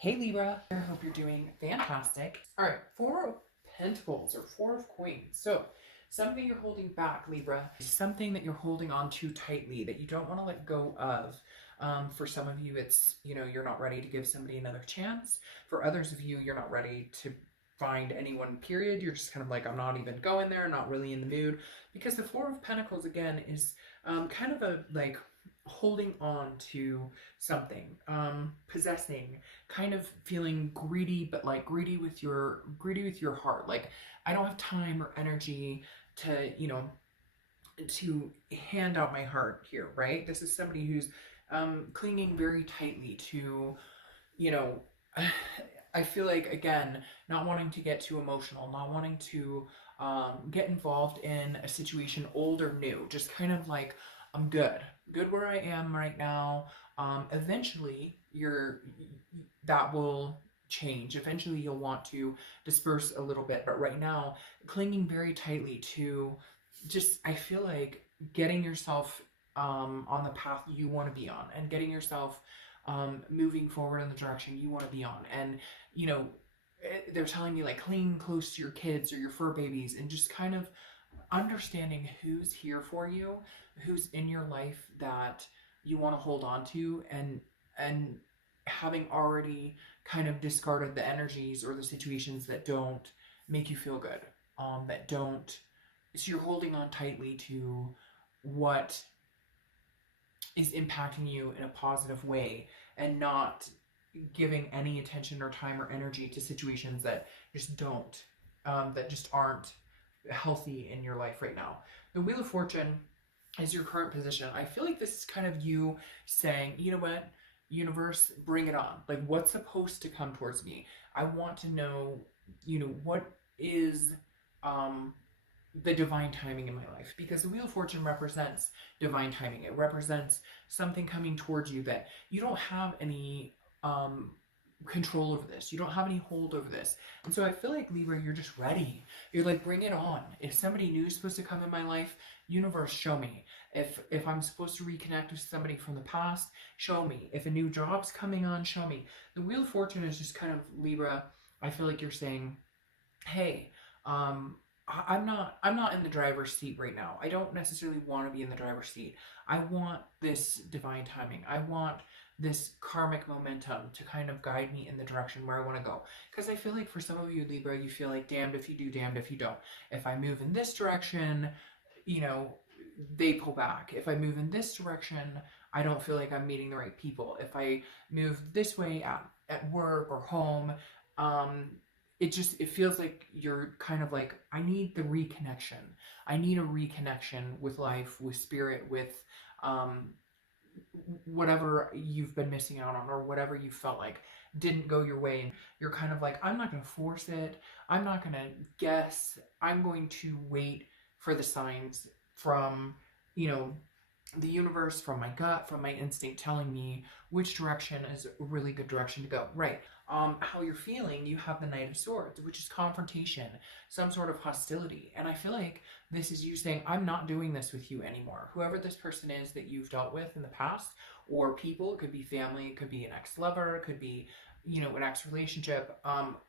Hey Libra, I hope you're doing fantastic. All right, Four of Pentacles or Four of Coins. So something you're holding back, Libra, something that you're holding on too tightly that you don't want to let go of. For some of you, it's, you're not ready to give somebody another chance. For others of you, you're not ready to find anyone, period. You're just kind of like, I'm not even going there, not really in the mood. Because the Four of Pentacles, again, is kind of a like holding on to something, possessing, kind of feeling greedy, but like greedy with your heart. Like, I don't have time or energy to, to hand out my heart here, right? This is somebody who's clinging very tightly to, you know, I feel like, again, not wanting to get too emotional, not wanting to get involved in a situation old or new, just kind of like, I'm good where I am right now. Eventually, that will change. Eventually, you'll want to disperse a little bit, but right now, clinging very tightly to just, I feel like getting yourself on the path you want to be on and getting yourself moving forward in the direction you want to be on. And, they're telling me like cling close to your kids or your fur babies and just kind of understanding who's here for you, who's in your life that you want to hold on to, and having already kind of discarded the energies or the situations that don't make you feel good, that don't, so you're holding on tightly to what is impacting you in a positive way and not giving any attention or time or energy to situations that just don't, that just aren't healthy in your life right now. The Wheel of Fortune is your current position. I feel like this is kind of you saying, you know what, universe, bring it on. Like, what's supposed to come towards me? I want to know, what is the divine timing in my life, because the Wheel of Fortune represents divine timing. It represents something coming towards you that you don't have any control over this. You don't have any hold over this. And so I feel like, Libra, you're just ready. You're like, bring it on. If somebody new is supposed to come in my life, universe, show me. If I'm supposed to reconnect with somebody from the past, show me. If a new job's coming on, show me. The Wheel of Fortune is just kind of, Libra, I feel like you're saying, hey, I'm not in the driver's seat right now. I don't necessarily want to be in the driver's seat. I want this divine timing. I want this karmic momentum to kind of guide me in the direction where I want to go. Because I feel like for some of you, Libra, you feel like damned if you do, damned if you don't. If I move in this direction, they pull back. If I move in this direction, I don't feel like I'm meeting the right people. If I move this way at work or home, it feels like you're kind of like, I need the reconnection. I need a reconnection with life, with spirit, with whatever you've been missing out on or whatever you felt like didn't go your way. And you're kind of like, I'm not going to force it. I'm not going to guess. I'm going to wait for the signs from, the universe, from my gut, from my instinct telling me which direction is a really good direction to go. Right. How you're feeling, you have the Knight of Swords, which is confrontation, some sort of hostility. And I feel like this is you saying, I'm not doing this with you anymore. Whoever this person is that you've dealt with in the past, or people, it could be family, it could be an ex-lover, it could be, an ex-relationship.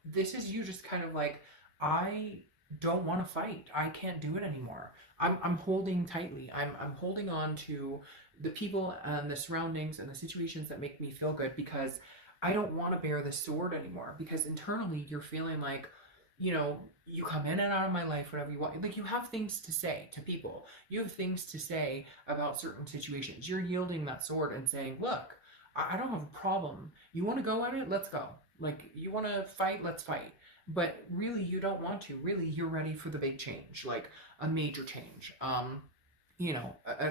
This is you just kind of like, I don't want to fight. I can't do it anymore. I'm holding tightly. I'm holding on to the people and the surroundings and the situations that make me feel good, because I don't want to bear this sword anymore. Because internally you're feeling like, you come in and out of my life whatever you want. Like, you have things to say to people. You have things to say about certain situations. You're yielding that sword and saying, look, I don't have a problem. You want to go at it? Let's go. Like, you want to fight? Let's fight. But really, you don't want to. Really, you're ready for the big change, like a major change. A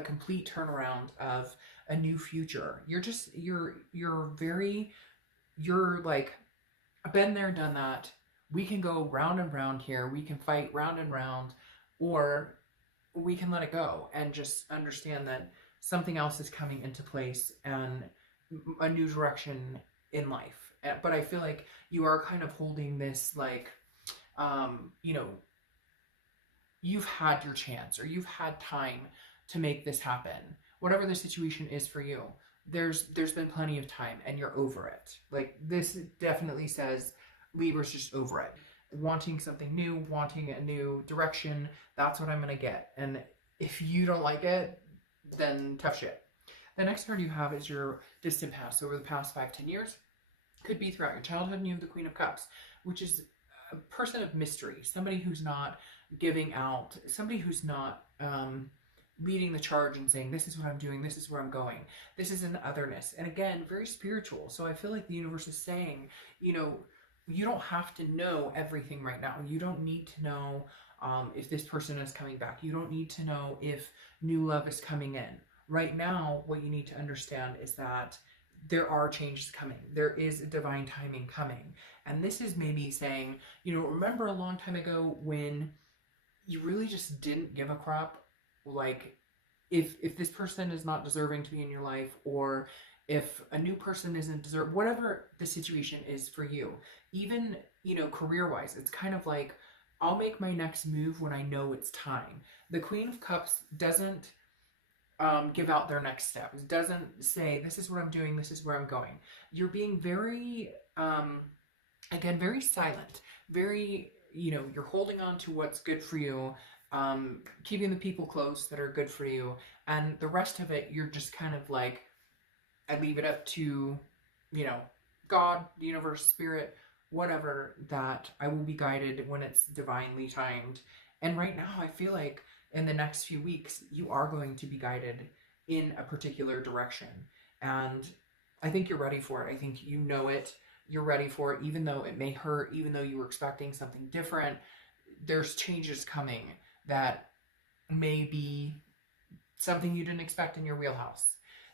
complete turnaround of a new future. You're like, been there, done that. We can go round and round here. We can fight round and round, or we can let it go and just understand that something else is coming into place and a new direction in life. But I feel like you are kind of holding this, like, you've had your chance or you've had time to make this happen. Whatever the situation is for you, there's been plenty of time and you're over it. Like, this definitely says Libra's just over it. Wanting something new, wanting a new direction, that's what I'm going to get. And if you don't like it, then tough shit. The next card you have is your distant past. So over the past 5-10 years, could be throughout your childhood, and you have the Queen of Cups, which is a person of mystery, somebody who's not giving out, somebody who's not leading the charge and saying, this is what I'm doing, this is where I'm going, this is an otherness. And again, very spiritual. So I feel like the universe is saying, you know, you don't have to know everything right now. You don't need to know if this person is coming back. You don't need to know if new love is coming in. Right now, what you need to understand is that there are changes coming. There is a divine timing coming. And this is maybe saying, you know, remember a long time ago when you really just didn't give a crap? Like, if this person is not deserving to be in your life, or if a new person isn't deserved, whatever the situation is for you, even, you know, career-wise, it's kind of like, I'll make my next move when I know it's time. The Queen of Cups doesn't give out their next steps, doesn't say, this is what I'm doing, this is where I'm going. You're being very, again, very silent, very, you know, you're holding on to what's good for you, keeping the people close that are good for you, and the rest of it, you're just kind of like, I leave it up to, you know, God, the universe, spirit, whatever, that I will be guided when it's divinely timed. And right now, I feel like in the next few weeks, you are going to be guided in a particular direction. And I think you're ready for it. I think you know it. You're ready for it, even though it may hurt, even though you were expecting something different. There's changes coming that may be something you didn't expect in your wheelhouse.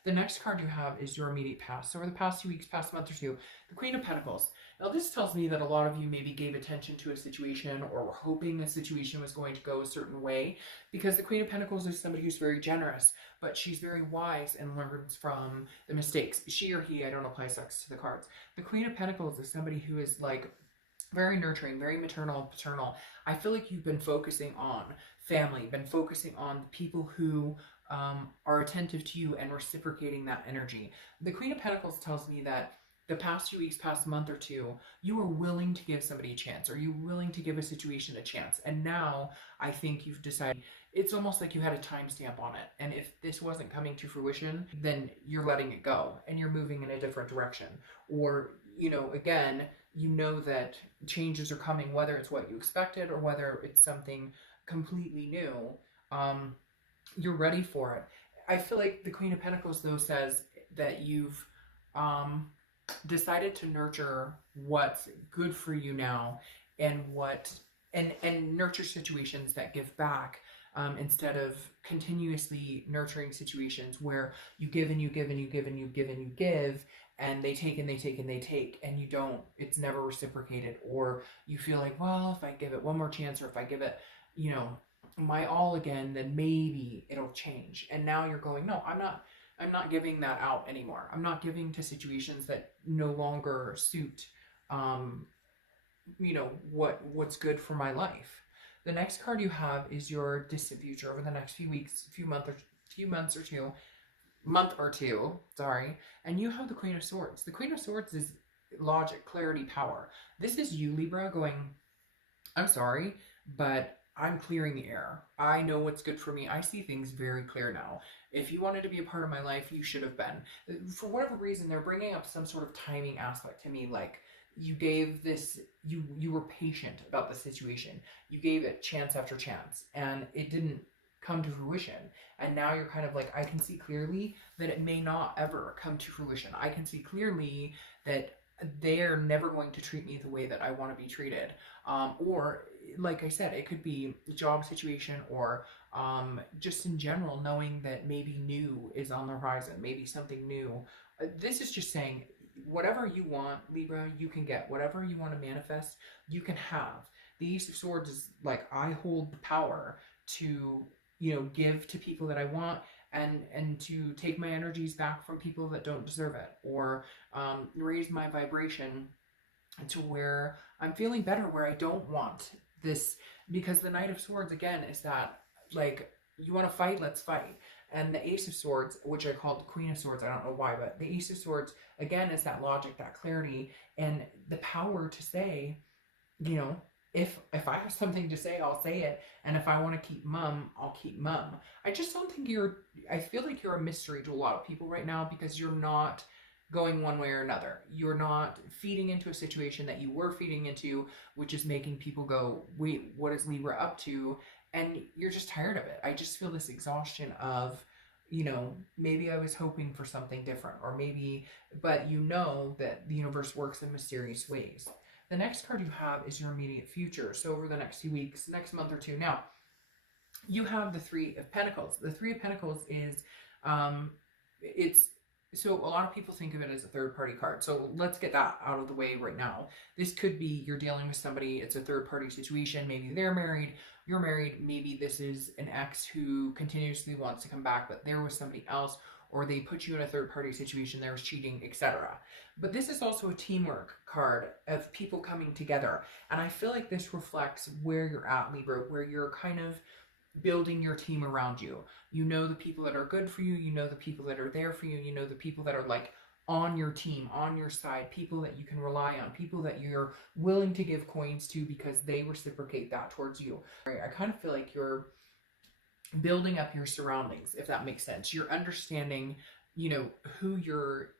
The next card you have is your immediate past. So over the past few weeks, past month or two, the Queen of Pentacles. Now this tells me that a lot of you maybe gave attention to a situation or were hoping a situation was going to go a certain way, because the Queen of Pentacles is somebody who's very generous, but she's very wise and learns from the mistakes. She or he, I don't apply sex to the cards. The Queen of Pentacles is somebody who is like very nurturing, very maternal, paternal. I feel like you've been focusing on family, been focusing on people who are attentive to you and reciprocating that energy. The Queen of Pentacles tells me that the past few weeks, past month or two, you were willing to give somebody a chance, or you're willing to give a situation a chance. And now I think you've decided, it's almost like you had a timestamp on it. And if this wasn't coming to fruition, then you're letting it go and you're moving in a different direction. Or, you know, again, you know that changes are coming, whether it's what you expected or whether it's something completely new. You're ready for it. I feel like the Queen of Pentacles, though, says that you've decided to nurture what's good for you now, and and nurture situations that give back, instead of continuously nurturing situations where you give and you give and you give and you give and you give, and they take and they take and they take, and you don't, it's never reciprocated. Or you feel like, well, if I give it one more chance, or if I give it, you know, my all again, then maybe it'll change. And now you're going, no, I'm not giving that out anymore. I'm not giving to situations that no longer suit, you know, what's good for my life. The next card you have is your distant future over the next few weeks, month or two, sorry. And you have the Queen of Swords. The Queen of Swords is logic, clarity, power. This is you, Libra, going, I'm sorry, but I'm clearing the air. I know what's good for me. I see things very clear now. If you wanted to be a part of my life, you should have been. For whatever reason, they're bringing up some sort of timing aspect to me, like you gave this, you were patient about the situation. You gave it chance after chance, and it didn't come to fruition. And now you're kind of like, I can see clearly that it may not ever come to fruition. I can see clearly that they're never going to treat me the way that I want to be treated. Or like I said, it could be a job situation, or just in general, knowing that maybe new is on the horizon, maybe something new. This is just saying, whatever you want, Libra, you can get. Whatever you want to manifest, you can have. The Ace of Swords is like, I hold the power to, you know, give to people that I want, and to take my energies back from people that don't deserve it, or raise my vibration to where I'm feeling better, where I don't want this. Because the Knight of Swords, again, is that, like, you want to fight, let's fight. And the Ace of Swords, which I called the Queen of Swords, I don't know why, but the Ace of Swords, again, is that logic, that clarity, and the power to say, you know, if I have something to say, I'll say it. And if I want to keep mum, I'll keep mum. I just don't think I feel like you're a mystery to a lot of people right now because you're not going one way or another. You're not feeding into a situation that you were feeding into, which is making people go, wait, what is Libra up to? And you're just tired of it. I just feel this exhaustion of, you know, maybe I was hoping for something different, or maybe, but you know that the universe works in mysterious ways. The next card you have is your immediate future. So over the next few weeks, next month or two. Now, you have the Three of Pentacles. The Three of Pentacles is, so a lot of people think of it as a third party card. So let's get that out of the way right now. This could be you're dealing with somebody, it's a third party situation. Maybe they're married, you're married. Maybe this is an ex who continuously wants to come back, but there was somebody else, or they put you in a third party situation, there was cheating, etc. But this is also a teamwork card of people coming together. And I feel like this reflects where you're at, Libra, where you're kind of building your team around you. You know the people that are good for you, you know the people that are there for you, you know the people that are like on your team, on your side, people that you can rely on, people that you're willing to give coins to because they reciprocate that towards you. I kind of feel like you're building up your surroundings, if that makes sense. You're understanding, you know, who your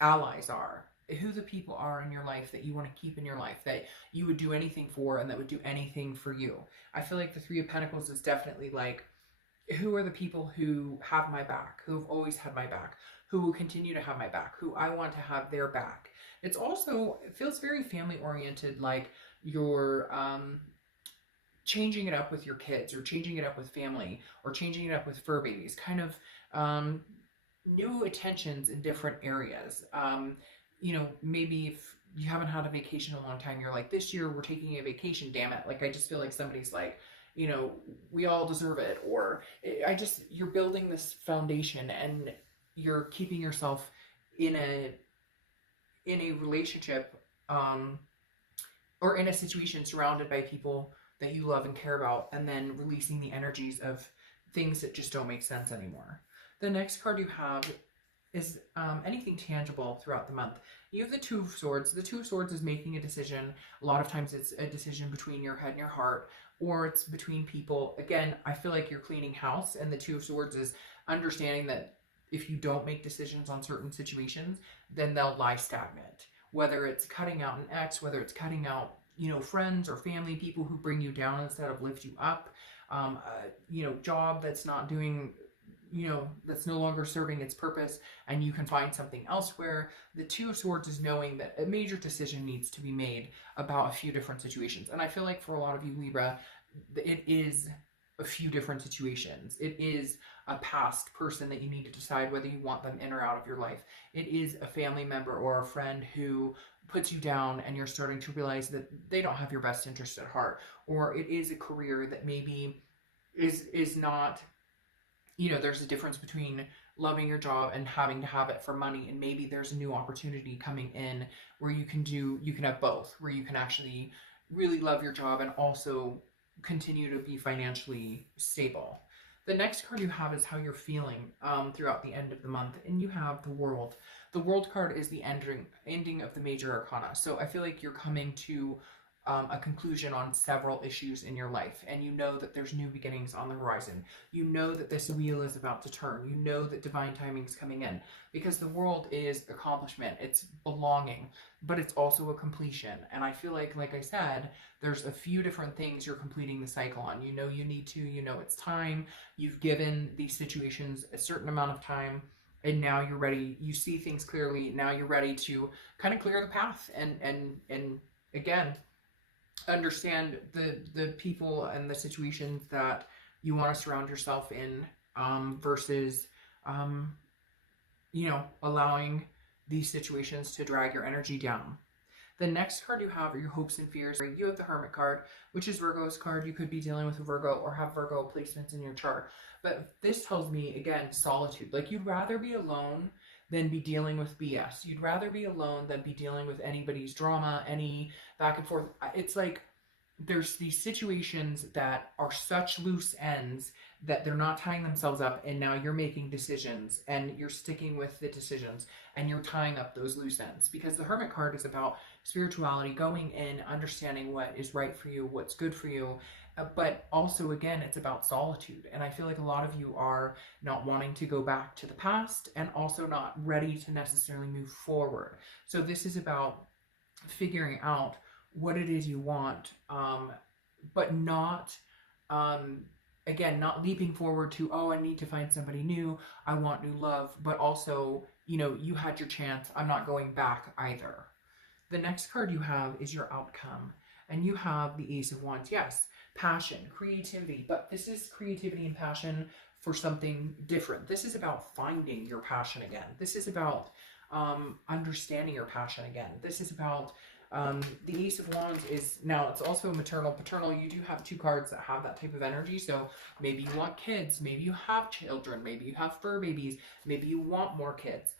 allies are, who the people are in your life that you want to keep in your life, that you would do anything for and that would do anything for you. I feel like the Three of Pentacles is definitely like, who are the people who have my back, who have always had my back, who will continue to have my back, who I want to have their back. It's also, it feels very family oriented, like you're changing it up with your kids, or changing it up with family, or changing it up with fur babies, kind of new attentions in different areas. You know, maybe if you haven't had a vacation in a long time, you're like, this year we're taking a vacation, damn it. Like, I just feel like somebody's like, you know, we all deserve it. Or you're building this foundation and you're keeping yourself in a relationship, or in a situation surrounded by people that you love and care about, and then releasing the energies of things that just don't make sense anymore. The next card you have is anything tangible throughout the month. You have the Two of Swords. The Two of Swords is making a decision. A lot of times it's a decision between your head and your heart, or it's between people. Again, I feel like you're cleaning house, and the Two of Swords is understanding that if you don't make decisions on certain situations, then they'll lie stagnant. Whether it's cutting out an ex, whether it's cutting out, you know, friends or family, people who bring you down instead of lift you up, you know, job that's not doing, you know, that's no longer serving its purpose, and you can find something elsewhere. The Two of Swords is knowing that a major decision needs to be made about a few different situations. And I feel like for a lot of you, Libra, it is a few different situations. It is a past person that you need to decide whether you want them in or out of your life. It is a family member or a friend who puts you down and you're starting to realize that they don't have your best interest at heart. Or it is a career that maybe is not, you know, there's a difference between loving your job and having to have it for money, and maybe there's a new opportunity coming in where you can have both, where you can actually really love your job and also continue to be financially stable. The next card you have is how you're feeling throughout the end of the month, and you have the World. The World card is the ending of the major arcana. So I feel like you're coming to a conclusion on several issues in your life, and you know that there's new beginnings on the horizon. You know that this wheel is about to turn. You know that divine timing is coming in, because the World is accomplishment, it's belonging, but it's also a completion. And I feel like I said, there's a few different things you're completing the cycle on. You know you need to, you know it's time. You've given these situations a certain amount of time, and now you're ready. You see things clearly. Now you're ready to kind of clear the path and again, understand the people and the situations that you want to surround yourself in, versus you know, allowing these situations to drag your energy down. The next card you have are your hopes and fears. You have the Hermit card, which is Virgo's card. You could be dealing with a Virgo or have Virgo placements in your chart. But this tells me, again, solitude. Like, you'd rather be alone than be dealing with BS. You'd rather be alone than be dealing with anybody's drama, any back and forth. It's like there's these situations that are such loose ends that they're not tying themselves up, and now you're making decisions and you're sticking with the decisions and you're tying up those loose ends, because the Hermit card is about spirituality, going in, understanding what is right for you, what's good for you, but also again it's about solitude. And I feel like a lot of you are not wanting to go back to the past and also not ready to necessarily move forward. So this is about figuring out what it is you want, but not, again, not leaping forward to, oh, I need to find somebody new, I want new love, but also, you know, you had your chance, I'm not going back either. The next card you have is your outcome, and you have the Ace of Wands. Yes, passion, creativity, but this is creativity and passion for something different. This is about finding your passion again. This is about understanding your passion again. This is about the Ace of Wands is, now it's also maternal, paternal. You do have two cards that have that type of energy. So maybe you want kids, maybe you have children, maybe you have fur babies, maybe you want more kids.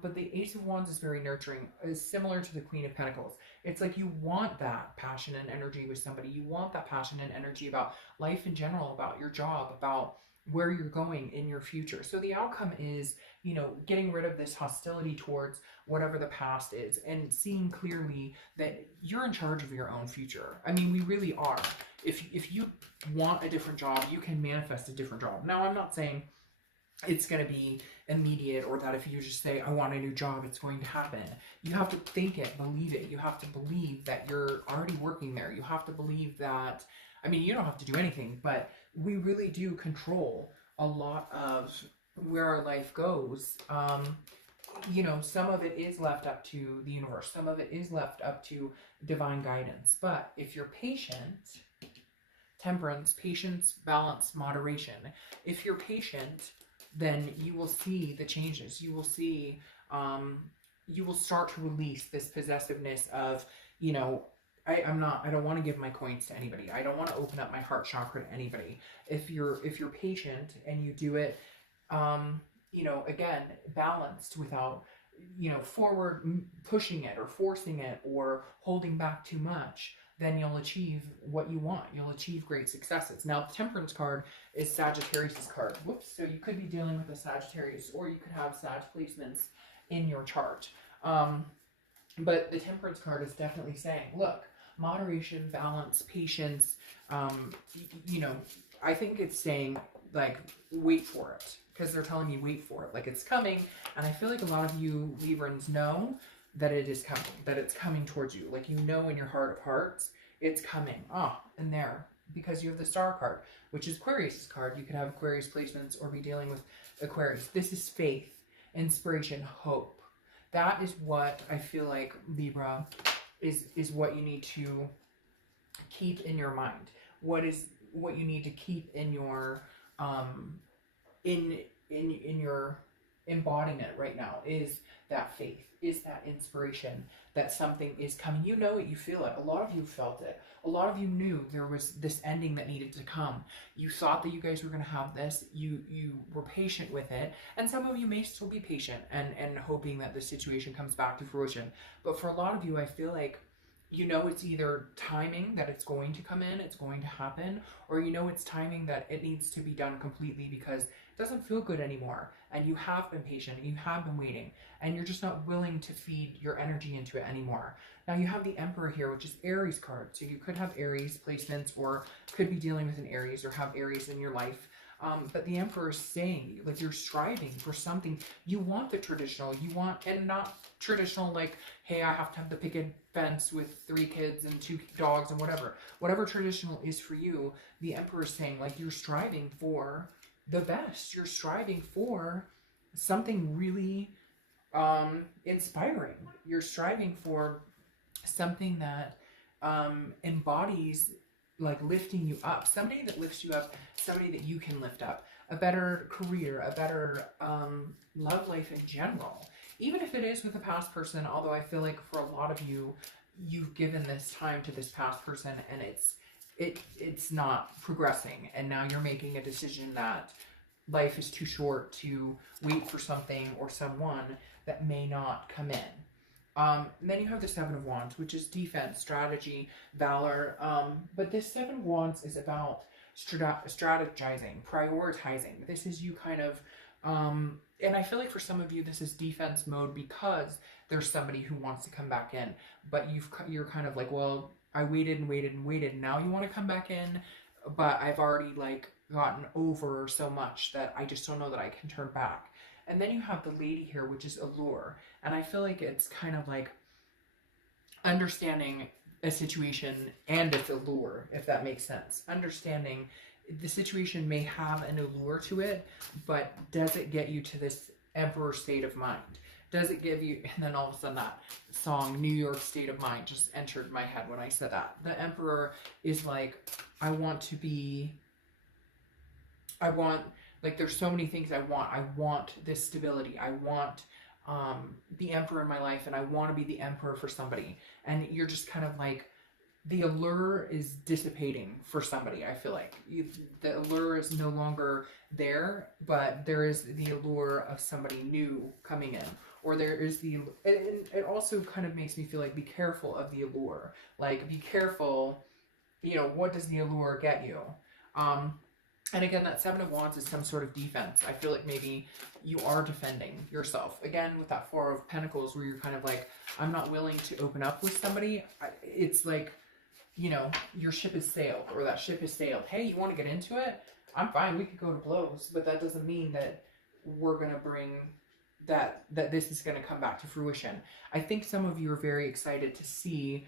But the Ace of Wands is very nurturing, is similar to the Queen of Pentacles. It's like you want that passion and energy with somebody. You want that passion and energy about life in general, about your job, about where you're going in your future. So the outcome is, you know, getting rid of this hostility towards whatever the past is and seeing clearly that you're in charge of your own future. I mean, we really are. If you want a different job, you can manifest a different job. Now, I'm not saying it's going to be immediate, or that if you just say, I want a new job, it's going to happen. You have to think it, believe it. You have to believe that you're already working there. You have to believe that, I mean, you don't have to do anything, but we really do control a lot of where our life goes. You know, some of it is left up to the universe. Some of it is left up to divine guidance. But if you're patient, temperance, patience, balance, moderation. If you're patient, then you will see the changes. You will see, you will start to release this possessiveness of, you know, I don't want to give my coins to anybody. I don't want to open up my heart chakra to anybody. If you're patient and you do it, you know, again, balanced, without, you know, forward pushing it or forcing it or holding back too much, then you'll achieve what you want. You'll achieve great successes. Now, the Temperance card is Sagittarius' card. Whoops. So you could be dealing with a Sagittarius, or you could have Sag placements in your chart. But the Temperance card is definitely saying, look, moderation, balance, patience, you know, I think it's saying, like, wait for it, because they're telling me wait for it, like it's coming. And I feel like a lot of you Librans know that it is coming, that it's coming towards you. Like, you know, in your heart of hearts, it's coming. And there, because you have the Star card, which is Aquarius' card. You could have Aquarius placements or be dealing with Aquarius. This is faith, inspiration, hope. That is what I feel like, Libra, is what you need to keep in your mind. What you need to keep in your in your embodiment right now is that faith, is that inspiration, that something is coming. You know it, you feel it. A lot of you felt it. A lot of you knew there was this ending that needed to come. You thought that you guys were going to have this. You were patient with it. And some of you may still be patient and hoping that the situation comes back to fruition. But for a lot of you, I feel like, you know, it's either timing that it's going to come in, it's going to happen, or you know it's timing that it needs to be done completely because it doesn't feel good anymore. And you have been patient, and you have been waiting, and you're just not willing to feed your energy into it anymore. Now you have the Emperor here, which is Aries card. So you could have Aries placements, or could be dealing with an Aries, or have Aries in your life. But the Emperor is saying, like, you're striving for something. You want the traditional. You want, and not traditional like, hey, I have to have the picket fence with 3 kids and 2 dogs and whatever. Whatever traditional is for you, the Emperor is saying, like, you're striving for the best. You're striving for something really inspiring. You're striving for something that embodies, like, lifting you up, somebody that lifts you up, somebody that you can lift up, a better career, a better love life in general, even if it is with a past person. Although I feel like for a lot of you, you've given this time to this past person and it's not progressing, and now you're making a decision that life is too short to wait for something or someone that may not come in. And then you have the Seven of Wands, which is defense, strategy, valor. But this Seven of Wands is about strategizing, prioritizing. This is you kind of, and I feel like for some of you, this is defense mode because there's somebody who wants to come back in, but you're kind of like, well, I waited and waited and waited. And now you want to come back in, but I've already like gotten over so much that I just don't know that I can turn back. And then you have the Lady here, which is allure. And I feel like it's kind of like understanding a situation and its allure, if that makes sense. Understanding the situation may have an allure to it, but does it get you to this Emperor state of mind? Does it give you, and then all of a sudden that song, New York State of Mind, just entered my head when I said that. The Emperor is like, I want, like there's so many things I want. I want this stability. I want the Emperor in my life, and I want to be the Emperor for somebody. And you're just kind of like, the allure is dissipating for somebody. I feel like the allure is no longer there, but there is the allure of somebody new coming in, or there is and it also kind of makes me feel like, be careful of the allure. Like, be careful, you know, what does the allure get you? And again, that Seven of Wands is some sort of defense. I feel like maybe you are defending yourself. Again, with that Four of Pentacles, where you're kind of like, I'm not willing to open up with somebody. It's like, you know, your ship has sailed, or that ship has sailed. Hey, you want to get into it? I'm fine. We could go to blows, but that doesn't mean that we're going to bring that this is going to come back to fruition. I think some of you are very excited to see,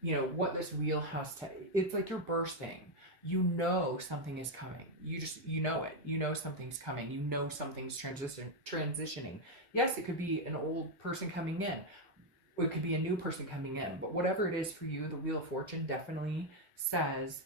you know, what this wheel has to, it's like you're bursting. You know something is coming. You know it. You know something's coming. You know something's transitioning. Yes, it could be an old person coming in. It could be a new person coming in. But whatever it is for you, the Wheel of Fortune definitely says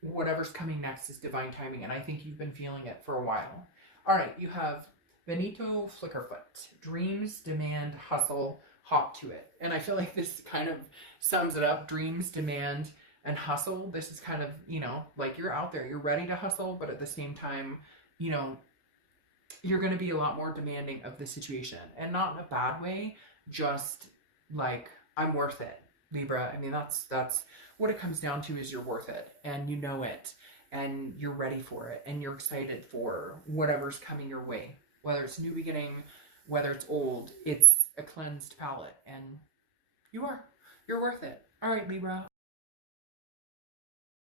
whatever's coming next is divine timing. And I think you've been feeling it for a while. All right, you have Benito Flickerfoot. Dreams, demand, hustle, hop to it. And I feel like this kind of sums it up. Dreams, demand, and hustle. This is kind of, you know, like you're out there, you're ready to hustle, but at the same time, you know, you're going to be a lot more demanding of the situation, and not in a bad way, just like, I'm worth it, Libra. I mean, that's what it comes down to, is you're worth it, and you know it, and you're ready for it, and you're excited for whatever's coming your way, whether it's new beginning, whether it's old. It's a cleansed palette, and you're worth it. All right, Libra,